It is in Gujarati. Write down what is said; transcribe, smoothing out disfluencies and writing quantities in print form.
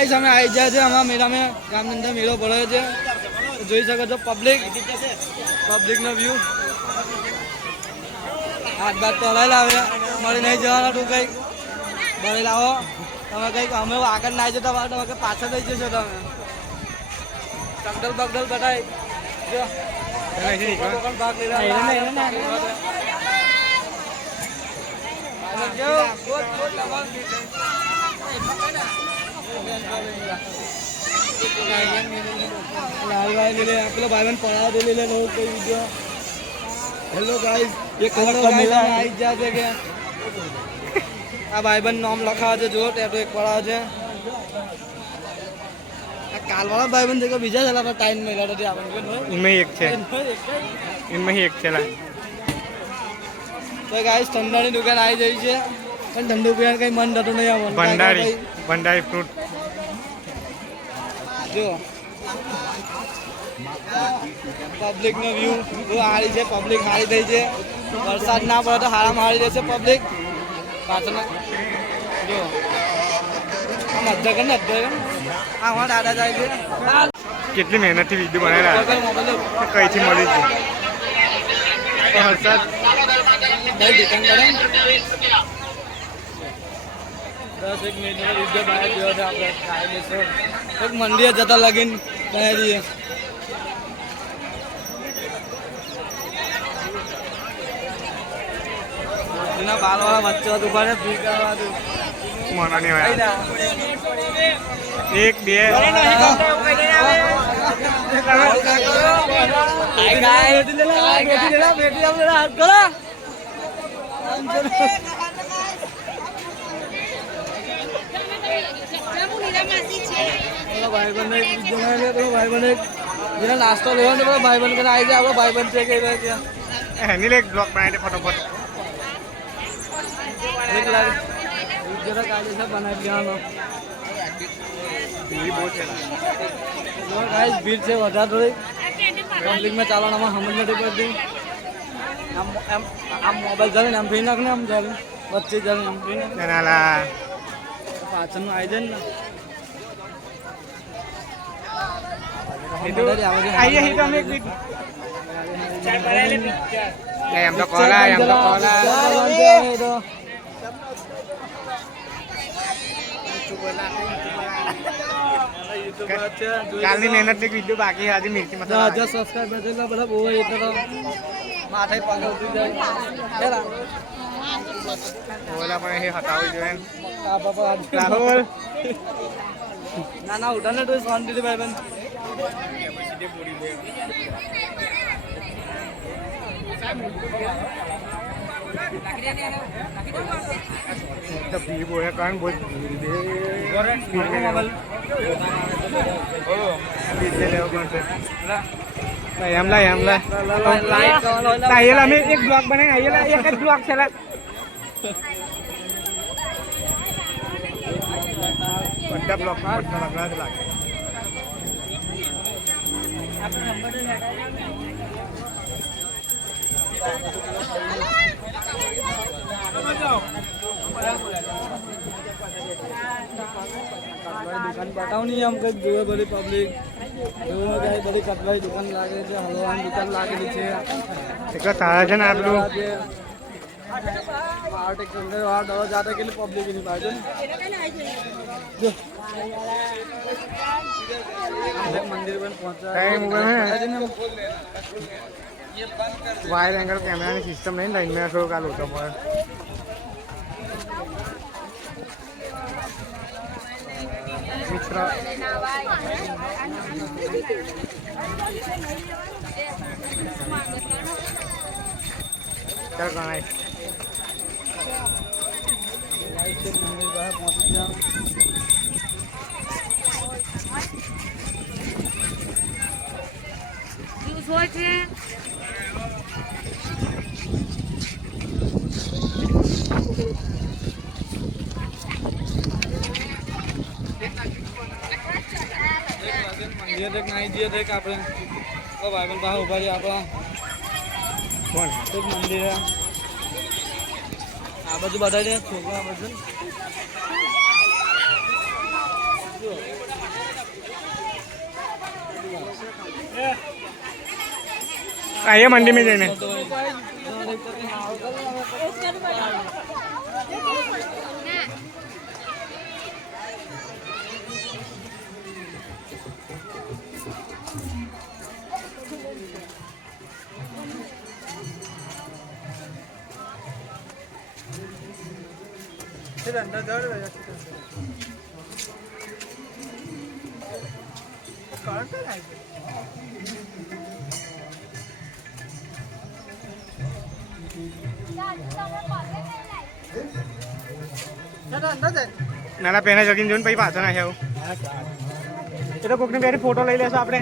गाइस हमें आई जाए हमारा मेला में गामनी अंदर मेलो भरे છે જોઈ શકો છો પબ્લિક નો વ્યૂ હાથ બાદ પહેલા લાવે મળી નહીં જવાના તું કઈ ભરે લાવો તમે કઈક અમે આગળ ના જતા તમે કે પાછળ થઈ જશો તમે ચકડલ બગડલ બધાય જો ભાગ પેલો ભાઈબંધ પડાવ દે લે કઈ વિડીયો હેલો ગાઈસ ये कौन मेला में आई जाते के આ ભાઈબંધ નામ લખાવે છે જો ટેટો એક પડાવ છે આ કાલવાળા ભાઈબંધ દેખો બીજા ચલા પર ટાઈમ મેલા તો આપણને इनमें एक છે इनमें ही एक चला તો ગાઈસ ઠંડાની દુકાન આવી જઈ છે પણ ઠંડુ પીવાનું કઈ મન થતું નહીં આવવાનું ભંડારી ફ્રૂટ જો પબ્લિક નો વ્યૂ બહુ સારી છે પબ્લિક સારી થઈ છે વરસાદ ના પડે તો હારામાં હારી રહેશે પબ્લિક પાછળ જો મધ્ય આ મારા દાદા જાય છે કેટલી મહેનતથી વિડીયો બનાવેલા કઈથી મળી છે વરસાદ દુકાન કરે 10 મિનિટ વિડીયો બહાર ગયો છે આપણે ખાઈ લેશું એક મંદિર જતા લગીન બનાવી દઈએ એના બાલવાળા બચ્ચો ઉભા છે ફ્રી કરવા દઉં મને નહીં હોય એક બે ભાઈબંધ જેના નાસ્તો લેવાનો ભાઈબંધ કરીને આવી જાય આપણો ભાઈબંધ છે કે એની એક બ્લોક બનાવી ફટોફટ એક લાખ જરા કાલે છે બનાવી લેવાનો ભીડ બહુ છે ગાઈસ ભીડ છે વધારે થોડી પબ્લિકમાં ચાલવામાં સમજ નથી પડતી આમ મોબાઈલ ચાલે ને આમ ફરી નાખ ને આમ ચાલે વચ્ચે ચાલે આમ ફરી નાખ પાછળનું આવી જાય ને એમ તો કોલા કાલની મહેનત ની વિડીયો બાકી આજે મિર્ચી મસાલા 10 સબસ્ક્રાઇબર છે બધા બહુ એટલે માથે પગ ઉતરી જાય હેલા ઓલા પણ એ હટાવી જોઈએ આ બાપા રાહુલ ના ઉઠાને તો શાંતિ થી ભાઈબંધ ભીડ બોલે કારણ બહુ અમે એક બ્લોક બનાવી એક જ બ્લોક છે બધા બ્લોક લાગે दुकान बताओ नहीं हम कई बड़ी बड़ी पब्लिक बड़ी कटवाई दुकान लागे છે હલવાની દુકાન લાગેલી છે એક તારા છે ને આપણું आठ एक अंदर और डर जाता के लिए पब्लिक नहीं बाजू मंदिर में पहुंचा वाइड एंगल कैमरा ની સિસ્ટમ નહીં લાઈન में થોડો કાલ હોતો પડે મિત્ર चल गाइस मंदिर बाहर पहुंच गया जूस હોય છે મંદિર દેખ નાઈ દિયા દેખ આપણે ઓ ભાઈબંધ બહાર ઉભા રહ્યા આપણા કોણ એક મંદિર આ બાજુ બધા છે છોકરા બધું आइए मंडी में जઈને अंदर जाओ નાના પહેલા જગીને જોઈને પછી પાછળ નાખ્યા એ તો કોકની બેરી ફોટો લઈ લેશો આપણે